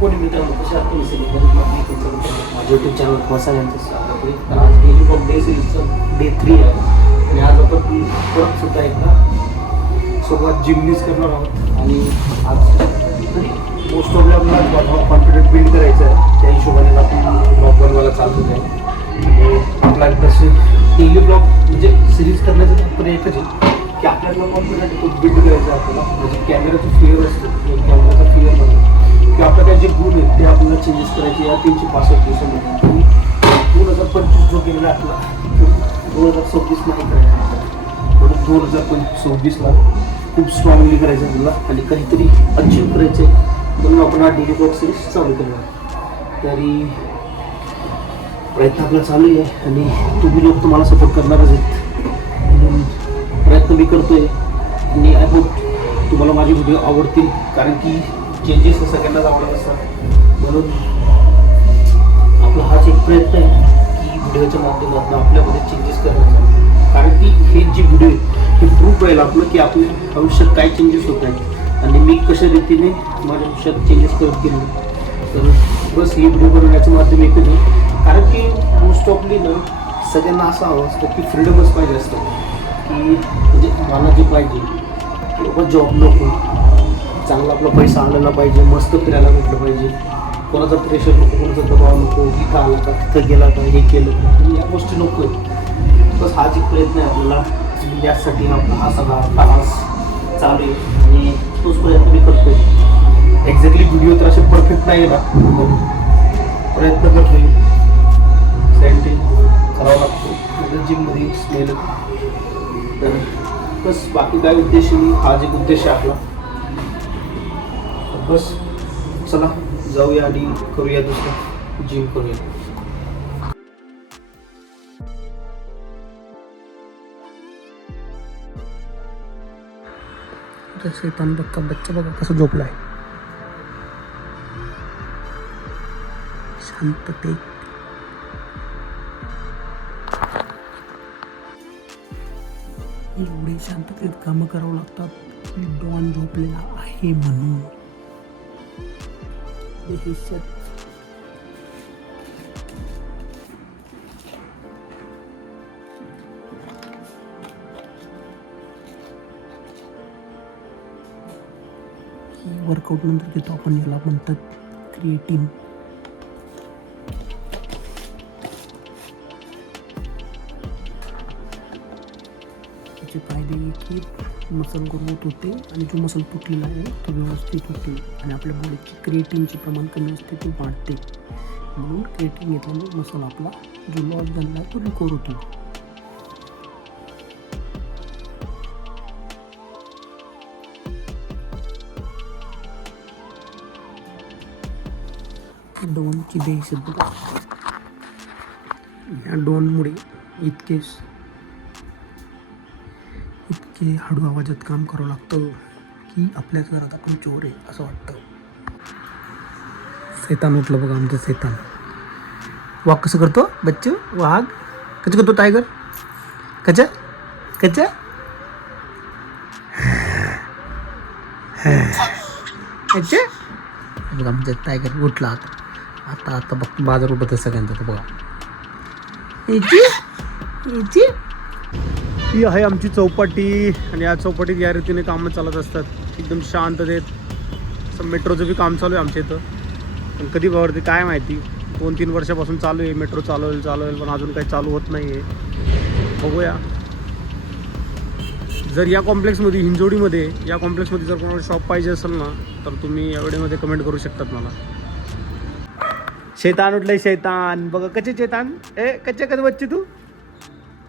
कोणी मित्रांनो कशा आहात तुम्ही सगळे माझ्या यूट्यूब चॅनल मसाल्यांचं स्वागत आहे. तर आज डेली ब्लॉग डे सिरीजचं डे 3 आहे आणि आज आपण परत सुद्धा एकदा सोबत जिमनीच करणार आहोत. आणि आज तरी मोस्ट ऑफ आपल्याला कॉन्फिडन्स बिल्ड करायचं आहे, त्या हिशोबाने आपण ब्लॉग बनवायला चालतो आहे. आपला तसे डेली ब्लॉग म्हणजे सिरीज करण्याचं तात्पर्य एकच आहे की आपल्याला कॉन्फिडंट तो बिल्ड करायचा आहे. आपल्याला म्हणजे कॅमेराचं फिअर असतं, कॅमेराचा फिअर म्हणून किंवा आपल्या काय जे गुण आहेत ते आपल्याला चेंजेस करायचे या 365 दिवसामध्ये. आणि 2025 जो गेलेला आपला 2026 नाही करायचा, म्हणून 2026ला खूप स्ट्रॉंगली करायचं आहे तुला आणि काहीतरी अचीव करायचं आहे. म्हणून आपण हा डेली ब्लॉग सिरीज चालू करणार. तरी प्रयत्न आपला चालू आहे आणि तुम्ही लोक तुम्हाला सपोर्ट करणारच आहेत म्हणून प्रयत्न मी करतोय. आणि आय होप तुम्हाला माझे व्हिडिओ आवडतील, कारण की चेंजेस हे सगळ्यांनाच आवडत असतात. म्हणून आपला हाच एक प्रयत्न आहे की व्हिडिओच्या माध्यमातून आपल्यामध्ये चेंजेस करण्याचा, कारण की हे जे व्हिडिओ आहे हे प्रूफ राहील आपलं की आपल्या आयुष्यात काय चेंजेस होत आहेत आणि मी कशा रीतीने माझ्या आयुष्यात चेंजेस करत गेलो. तर बस हे व्हिडिओ बनवण्याचं माध्यम एकच आहे, कारण की मोस्ट ऑफली ना सगळ्यांना असं हवं असतं की फ्रीडमच पाहिजे असतं, की म्हणजे मला जे पाहिजे की बाबा जॉब नको, चांगला आपला पैसा आलेला पाहिजे, मस्त फिरायला भेटलं पाहिजे, कोणाचा प्रेशर नको, कोणाचा दबाव नको, इथं आला का तिथं गेला का हे केलं का, या गोष्टी नको आहे. बस हाच एक प्रयत्न आहे आपल्याला, यासाठी आपला हा सगळा तास चालू आहे आणि तोच प्रयत्न मी करतोय. एक्झॅक्टली व्हिडिओ तर असे परफेक्ट नाही आहे ना, प्रयत्न करतोय, सेंटिंग करावं लागतो जिममध्ये स्मेल. तर बस बाकी काय उद्देश नाही, हाच एक उद्देश आहे आपला. बस चला जाऊया आणि करूया दुसरं जिम करूया. शैतान बघा, बच्चा बघा कसं झोपलाय शांततेत. एवढे शांततेत कामं करावं लागतात की डॉन झोपलेला आहे म्हणून. वर्कआउट नंतर घेतो आपण, याला म्हणतात क्रिएटिन. त्याचे फायदे की मसल ग्रोथ होते आणि जो मसल तुटलेला आहे तो व्यवस्थित होते आणि आपल्या बॉडीची क्रिएटिनचे प्रमाण कमी असते ते वाढते. म्हणून क्रिएटिन घेतल्याने मसल आपला जो लॉस झालेला आहे तो रिकवर होतो. डोनची बेस बघा, या डोनमुळे इतके हळू आवाजात काम करावं लागतं की आपल्याच घरात आपण चोर आहे असं वाटतं. शैतान उठलं बघा आमचं शैतान. वाघ कसं करतो बच्चू, वाघ कसं करतो, टायगर कच कच बघा आमचं टायगर उठला. आता आता बघ बाजार उठत सगळ्यांचा तो बघा. ही आहे आमची चौपाटी आणि या चौपाटीत या रीतीने कामं चालत असतात एकदम शांततेत. असं मेट्रोचं बी काम चालू आहे आमच्या इथं, पण कधी वावरते काय माहिती. 2-3 वर्षापासून चालू आहे मेट्रो, चालू होईल पण अजून काही चालू होत नाही आहे. बघूया. जर या कॉम्प्लेक्समध्ये हिंजोडीमध्ये या कॉम्प्लेक्समध्ये जर कोणाला शॉप पाहिजे असेल ना तर तुम्ही या व्हिडिओमध्ये कमेंट करू शकतात मला. शैतान उठलंय शैतान बघा. कचे शैतान ए कचे कसे बच्चे तू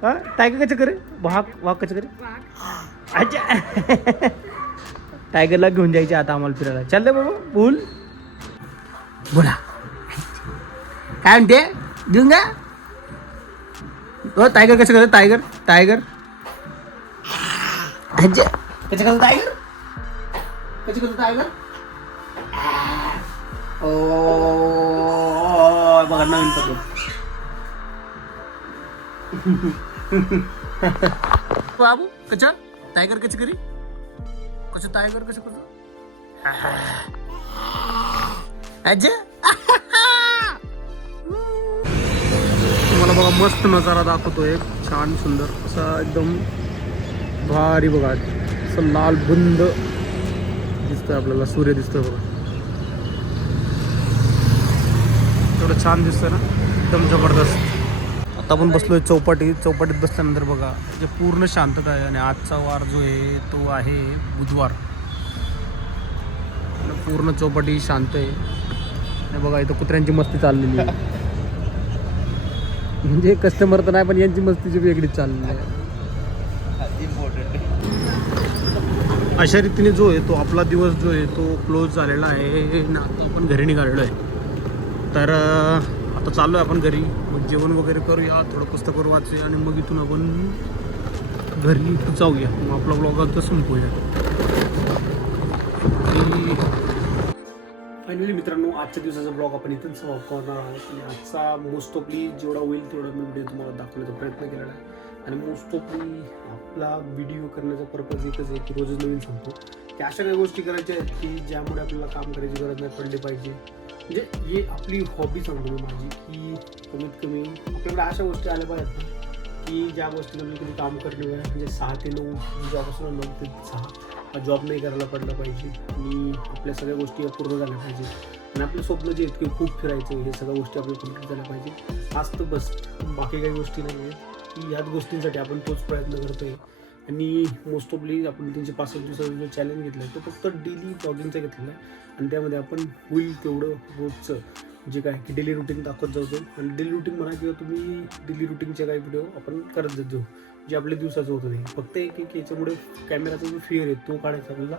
हां टायगर कसे करे, वाघ कसे करे. अच्छा टायगरला घेऊन जायचे आता आम्हाला फिरायला. चाललंय बाबा बोल बोला काय म्हणते घेऊन जा. हो टायगर कसं करत, टायगर टायगर कसे करतो टायगर, कसे करतो टायगर. ओ बघा नवीन पद्धत. बाबू कशा टायगर कशी करी, कसं टायगर कसं करतो. अजय तुम्हाला बघा मस्त नजारा दाखवतोय, छान सुंदर असा एकदम भारी बघा, असं लाल बुंद दिसतोय आपल्याला, सूर्य दिसतोय बघा, एवढं छान दिसतंय ना, एकदम जबरदस्त. आता आपण बसलोय चौपाटीत बसल्यानंतर बघा जे पूर्ण शांतता आहे. आणि आजचा वार जो आहे तो आहे बुधवार, पूर्ण चौपाटी शांत आहे. आणि बघा इथं कुत्र्यांची मस्ती चाललेली आहे. म्हणजे कस्टमर तर नाही, पण यांची मस्तीची वेगळीच चाललेली आहे. अशा रीतीने जो आहे तो आपला दिवस जो आहे तो क्लोज झालेला आहे ना. आता आपण घरी निघालेलो आहे. तर आता चाललो आहे आपण घरी. मग जेवण वगैरे करूया, थोडं पुस्तकावर वाचूया आणि मग इथून आपण घरी जाऊया. मग आपला ब्लॉग आता संपूया. फायनली मित्रांनो, आजच्या दिवसाचा ब्लॉग आपण इथून समाप्त करणार आहोत. आणि आजचा मोस्ट ऑफली जेवढा होईल तेवढा मी व्हिडिओ तुम्हाला दाखवण्याचा प्रयत्न केलेला आहे. आणि मोस्ट ऑफली आपला व्हिडिओ करण्याचा पर्पज एकच आहे की रोजच नवीन सांगतो की अशा काही गोष्टी करायच्या आहेत की ज्यामुळे आपल्याला काम करायची गरज नाही पडली पाहिजे. म्हणजे हे आपली हॉबी सांगतो मी माझी, की कमीत कमी आपल्याकडे अशा गोष्टी आल्या पाहिजेत ना की ज्या गोष्टीला मी कधी काम करणे वेळ म्हणजे 6 ते 9 जॉबपासून 9 ते 6 जॉब नाही करायला पडला पाहिजे. आणि आपल्या सगळ्या गोष्टी पूर्ण झाल्या पाहिजे. आणि आपले स्वप्न जे आहेत की खूप फिरायचं, हे सगळ्या गोष्टी आपल्या कम्प्लीट झाल्या पाहिजे. आज तर बस, बाकी काही गोष्टी नाही आहेत की ह्याच गोष्टींसाठी आपण तोच प्रयत्न करतो आहे. आणि मोस्ट ऑफली आपण 365 दिवसाचा जो चॅलेंज घेतला आहे तो फक्त डेली ब्लॉगिंगचा घेतलेला आहे. आणि त्यामध्ये आपण होईल तेवढं रोजचं जे काय की डेली रुटीन दाखवत जाऊ. आणि डेली रुटीन म्हणा किंवा तुम्ही डेली रुटीनचे काही व्हिडिओ आपण करत जात जाऊ जे आपल्या दिवसाचं होतं नाही. फक्त एक याच्यामुळे कॅमेराचा जो फिअर आहे तो काढायचा आपल्याला,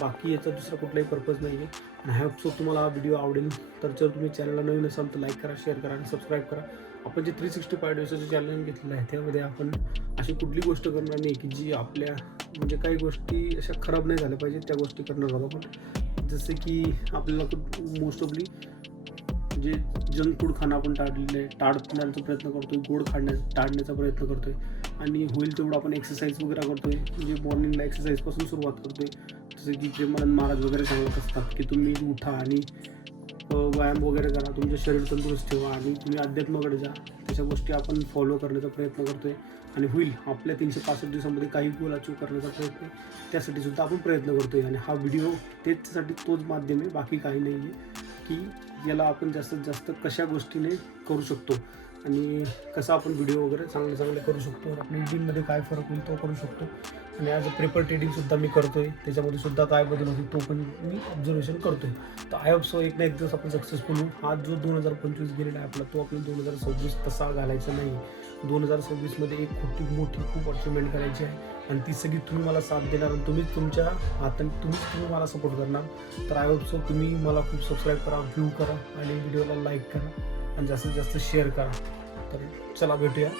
बाकी याचा दुसरा कुठलाही पर्पज नाही आहे. आणि आय होप सो तुम्हाला हा व्हिडिओ आवडेल. तर जर तुम्ही चॅनलला नवीन असाल तर लाईक करा, शेअर करा आणि सबस्क्राईब करा. आपण जे 365 दिवसाचं चॅलेंज घेतलेलं आहे त्यामध्ये आपण अशी कुठली गोष्ट करणार नाही की जी आपल्या म्हणजे काही गोष्टी अशा खराब नाही झाल्या पाहिजे, त्या गोष्टी करणार आहोत आपण. जसे की आपल्याला मोस्ट ऑफली जे जंक फूड खाणं आपण टाळण्याचा प्रयत्न करतोय, गोड टाळण्याचा प्रयत्न करतोय. आणि होईल तेवढं आपण एक्सरसाइज वगैरे करतोय. म्हणजे मॉर्निंगला एक्सरसाइजपासून सुरुवात करतोय. जसं की प्रेमानंद महाराज वगैरे सांगत असतात की तुम्ही उठा आणि व्यायाम वगैरे करा, तुमचं शरीर तंदुरुस्त ठेवा आणि तुम्ही अध्यात्माकडे जा. त्याच्या गोष्टी आपण फॉलो करण्याचा प्रयत्न करतोय. आणि होईल आपल्या 365 दिवसामध्ये काही गोल अचीव करण्याचा प्रयत्न, त्यासाठी सुद्धा आपण प्रयत्न करतोय. आणि हा व्हिडिओ त्याच्यासाठी तोच माध्यम आहे, बाकी काही नाही आहे. की याला आपण जास्तीत जास्त कशा गोष्टीने करू शकतो आणि कसा आपण व्हिडिओ वगैरे चांगले करू शकतो. आपल्या एडिटिंगमध्ये काय फरक होईल तो करू शकतो. आणि ॲज अ पेपर एडिटिंगसुद्धा मी करतो आहे, त्याच्यामध्ये सुद्धा काय बदल होईल तो पण मी ऑब्झर्वेशन करतो आहे. तर आय होप सो एक ना एक दिवस आपण सक्सेसफुल होऊ. आज जो 2025 गेलेला आहे आपला, तो आपल्याला 2026 तसा घालायचा नाही. 2026मध्ये एक मोठी खूप अचिव्हमेंट करायची आहे. आणि ती सगळी तुम्ही मला साथ देणार आणि तुम्हीच तुमच्या हाताने तुम्ही मला सपोर्ट करणार. तर आय होप सो तुम्ही मला खूप सबस्क्राईब करा, व्ह्यू करा आणि व्हिडिओला लाईक करा आणि जास्तीत जास्त शेअर करा. तर चला भेटूया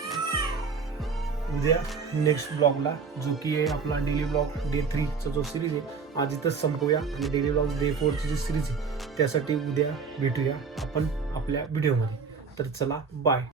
उद्या नेक्स्ट ब्लॉगला, जो की आहे आपला डेली ब्लॉग डे 3चा जो सिरीज आहे आज इथंच संपवूया. आणि डेली ब्लॉग डे 4ची जी सिरीज आहे त्यासाठी उद्या भेटूया आपण आपल्या व्हिडिओमध्ये. तर चला बाय.